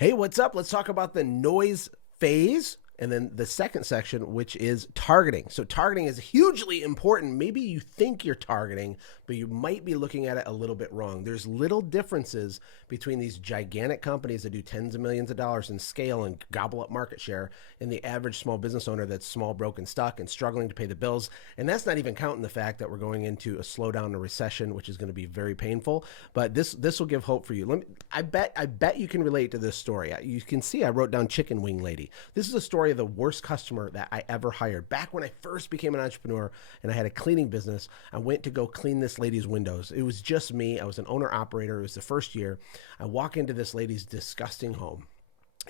Hey, what's up? Let's talk about the noise phase. And then the second section, which is targeting. So targeting is hugely important. Maybe you think you're targeting, but you might be looking at it a little bit wrong. There's little differences between these gigantic companies that do tens of millions of dollars in scale and gobble up market share and the average small business owner that's small, broken, stuck, and struggling to pay the bills. And that's not even counting the fact that we're going into a slowdown, a recession, which is going to be very painful. But this will give hope for you. I bet you can relate to this story. You can see I wrote down Chicken Wing Lady. This is a story of the worst customer that I ever hired. Back when I first became an entrepreneur and I had a cleaning business, I went to go clean this lady's windows. It was just me. I was an owner operator. It was the first year. I walk into this lady's disgusting home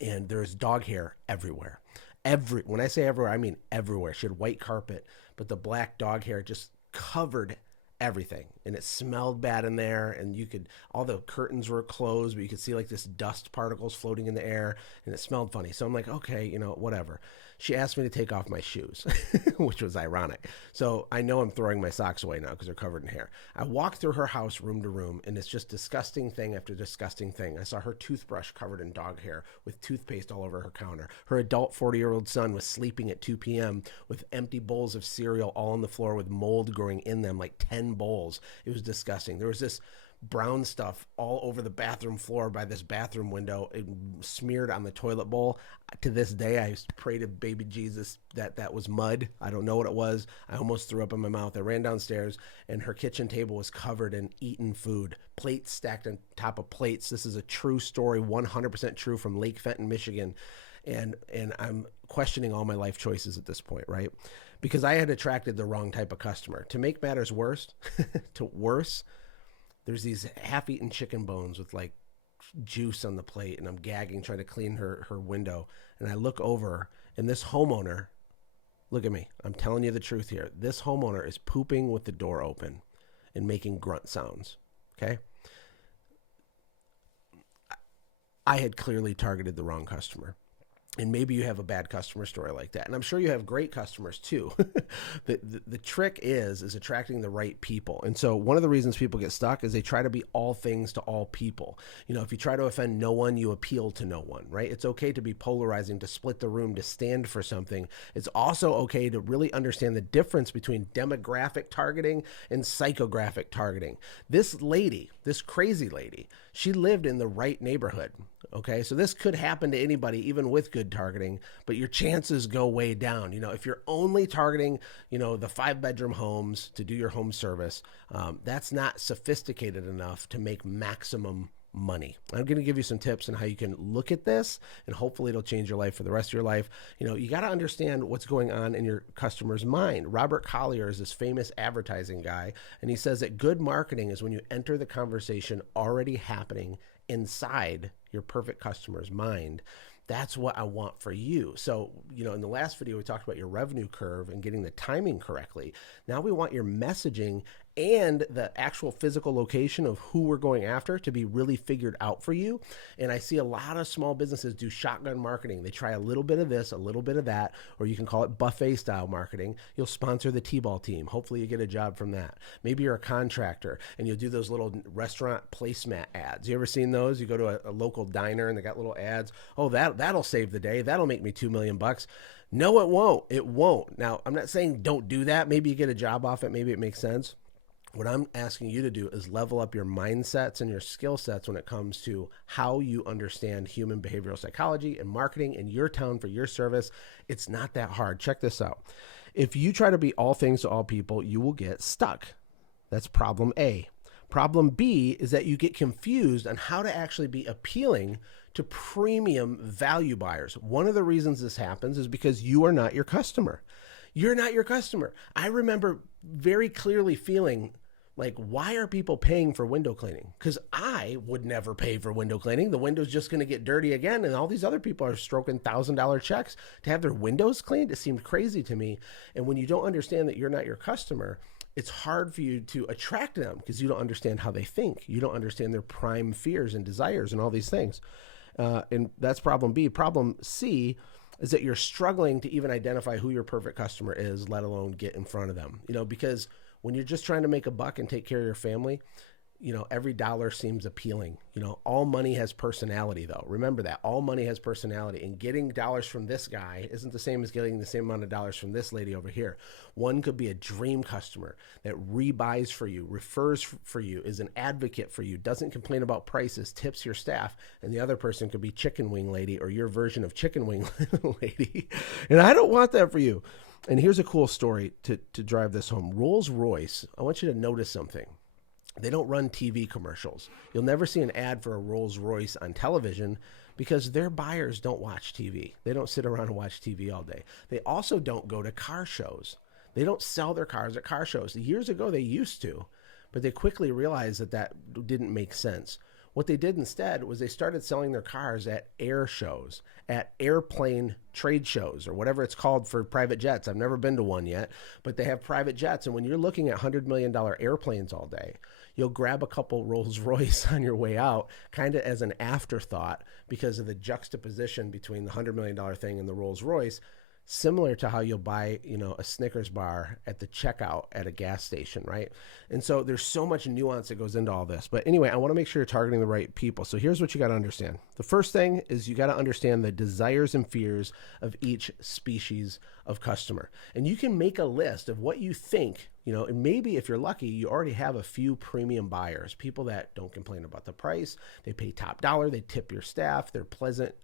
and there's dog hair everywhere. When I say everywhere, I mean everywhere. She had white carpet, but the black dog hair just covered everything, and it smelled bad in there, and all the curtains were closed, but you could see like this dust particles floating in the air, and it smelled funny. So I'm like, okay, whatever. She asked me to take off my shoes, which was ironic. So I know I'm throwing my socks away now because they're covered in hair. I walked through her house room to room, and it's just disgusting thing after disgusting thing. I saw her toothbrush covered in dog hair with toothpaste all over her counter. Her adult 40-year-old son was sleeping at 2 p.m. with empty bowls of cereal all on the floor with mold growing in them, like 10 bowls. It was disgusting. There was this brown stuff all over the bathroom floor by this bathroom window, smeared on the toilet bowl. To this day, I pray to baby Jesus that was mud. I don't know what it was. I almost threw up in my mouth. I ran downstairs, and her kitchen table was covered in eaten food, plates stacked on top of plates. This is a true story, 100% true, from Lake Fenton, Michigan. And I'm questioning all my life choices at this point, right? Because I had attracted the wrong type of customer. To make matters worse, there's these half-eaten chicken bones with like juice on the plate, and I'm gagging trying to clean her window. And I look over, and this homeowner, look at me, I'm telling you the truth here. This homeowner is pooping with the door open and making grunt sounds, okay? I had clearly targeted the wrong customer. And maybe you have a bad customer story like that. And I'm sure you have great customers too. The trick is attracting the right people. And so one of the reasons people get stuck is they try to be all things to all people. If you try to offend no one, you appeal to no one, right? It's okay to be polarizing, to split the room, to stand for something. It's also okay to really understand the difference between demographic targeting and psychographic targeting. This crazy lady, she lived in the right neighborhood. Okay, so this could happen to anybody, even with good targeting, but your chances go way down. If you're only targeting, the 5-bedroom homes to do your home service, that's not sophisticated enough to make maximum money. I'm going to give you some tips on how you can look at this, and hopefully it'll change your life for the rest of your life. You got to understand what's going on in your customer's mind. Robert Collier is this famous advertising guy, and he says that good marketing is when you enter the conversation already happening inside your perfect customer's mind. That's what I want for you. So, in the last video, we talked about your revenue curve and getting the timing correctly. Now we want your messaging and the actual physical location of who we're going after to be really figured out for you. And I see a lot of small businesses do shotgun marketing. They try a little bit of this, a little bit of that, or you can call it buffet style marketing. You'll sponsor the T-ball team. Hopefully you get a job from that. Maybe you're a contractor and you'll do those little restaurant placemat ads. You ever seen those? You go to a local diner and they got little ads. Oh, that'll save the day. That'll make me $2 million. No, it won't. It won't. Now, I'm not saying don't do that. Maybe you get a job off it. Maybe it makes sense. What I'm asking you to do is level up your mindsets and your skill sets when it comes to how you understand human behavioral psychology and marketing in your town for your service. It's not that hard. Check this out. If you try to be all things to all people, you will get stuck. That's problem A. Problem B is that you get confused on how to actually be appealing to premium value buyers. One of the reasons this happens is because you are not your customer. You're not your customer. I remember very clearly feeling like, why are people paying for window cleaning? Because I would never pay for window cleaning. The window's just going to get dirty again, and all these other people are stroking $1,000 checks to have their windows cleaned. It seemed crazy to me. And when you don't understand that you're not your customer, it's hard for you to attract them because you don't understand how they think. You don't understand their prime fears and desires and all these things. And that's problem B. Problem C is that you're struggling to even identify who your perfect customer is, let alone get in front of them. Because when you're just trying to make a buck and take care of your family, every dollar seems appealing. All money has personality, though. Remember that. All money has personality. And getting dollars from this guy isn't the same as getting the same amount of dollars from this lady over here. One could be a dream customer that rebuys for you, refers for you, is an advocate for you, doesn't complain about prices, tips your staff. And the other person could be chicken wing lady or your version of chicken wing lady. And I don't want that for you. And here's a cool story to drive this home. Rolls-Royce, I want you to notice something. They don't run TV commercials. You'll never see an ad for a Rolls-Royce on television because their buyers don't watch TV. They don't sit around and watch TV all day. They also don't go to car shows. They don't sell their cars at car shows. Years ago, they used to, but they quickly realized that didn't make sense. What they did instead was they started selling their cars at air shows, at airplane trade shows, or whatever it's called for private jets. I've never been to one yet, but they have private jets. And when you're looking at $100 million airplanes all day, you'll grab a couple Rolls-Royce on your way out, kind of as an afterthought because of the juxtaposition between the $100 million thing and the Rolls-Royce, similar to how you'll buy, a Snickers bar at the checkout at a gas station, right? And so there's so much nuance that goes into all this. But anyway, I want to make sure you're targeting the right people. So here's what you got to understand. The first thing is you got to understand the desires and fears of each species of customer. And you can make a list of what you think, and maybe if you're lucky, you already have a few premium buyers, people that don't complain about the price. They pay top dollar. They tip your staff. They're pleasant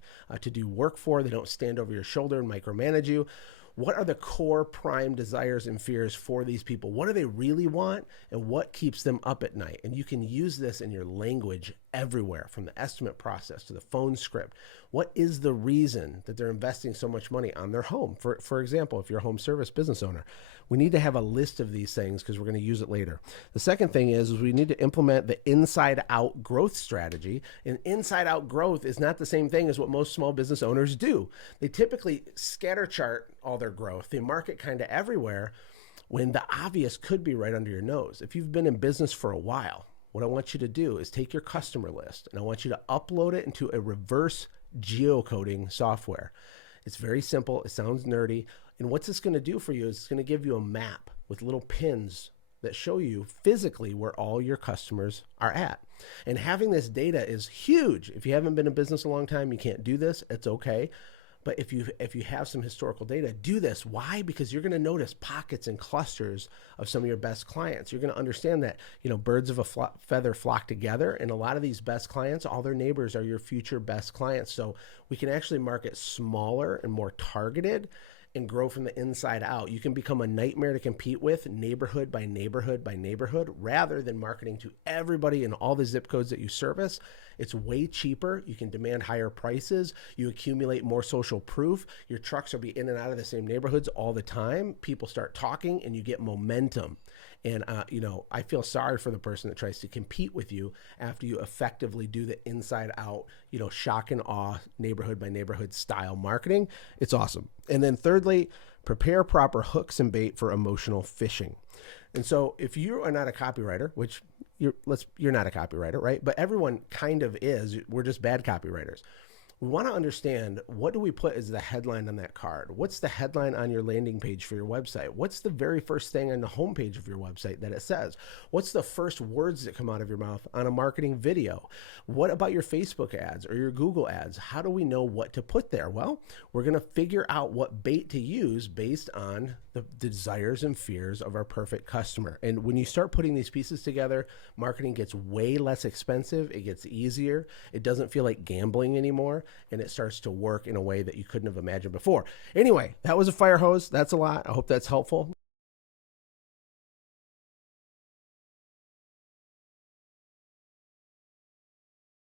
to do work for. They don't stand over your shoulder and micromanage you. What are the core prime desires and fears for these people? What do they really want, and what keeps them up at night? And you can use this in your language everywhere, from the estimate process to the phone script. What is the reason that they're investing so much money on their home? For example, if you're a home service business owner, we need to have a list of these things because we're going to use it later. The second thing is we need to implement the inside-out growth strategy. And inside-out growth is not the same thing as what most small business owners do. They typically scatter chart all their growth. They market kind of everywhere when the obvious could be right under your nose. If you've been in business for a while, what I want you to do is take your customer list and I want you to upload it into a reverse geocoding software. It's very simple. It sounds nerdy. And what's this going to do for you is it's going to give you a map with little pins that show you physically where all your customers are at. And having this data is huge. If you haven't been in business a long time, you can't do this. It's okay. But if you have some historical data, do this. Why? Because you're going to notice pockets and clusters of some of your best clients. You're going to understand that, birds of a feather flock together. And a lot of these best clients, all their neighbors are your future best clients. So we can actually market smaller and more targeted and grow from the inside out. You can become a nightmare to compete with, neighborhood by neighborhood by neighborhood, rather than marketing to everybody in all the zip codes that you service. It's way cheaper. You can demand higher prices. You accumulate more social proof. Your trucks will be in and out of the same neighborhoods all the time. People start talking and you get momentum. And, I feel sorry for the person that tries to compete with you after you effectively do the inside out, shock and awe, neighborhood by neighborhood style marketing. It's awesome. And then thirdly, prepare proper hooks and bait for emotional fishing. And so if you are not a copywriter, which you're not a copywriter, right? But everyone kind of is. We're just bad copywriters. We want to understand, what do we put as the headline on that card? What's the headline on your landing page for your website? What's the very first thing on the homepage of your website that it says? What's the first words that come out of your mouth on a marketing video? What about your Facebook ads or your Google ads? How do we know what to put there? Well, we're going to figure out what bait to use based on the desires and fears of our perfect customer. And when you start putting these pieces together, marketing gets way less expensive. It gets easier. It doesn't feel like gambling anymore. And it starts to work in a way that you couldn't have imagined before. Anyway, that was a fire hose. That's a lot. I hope that's helpful.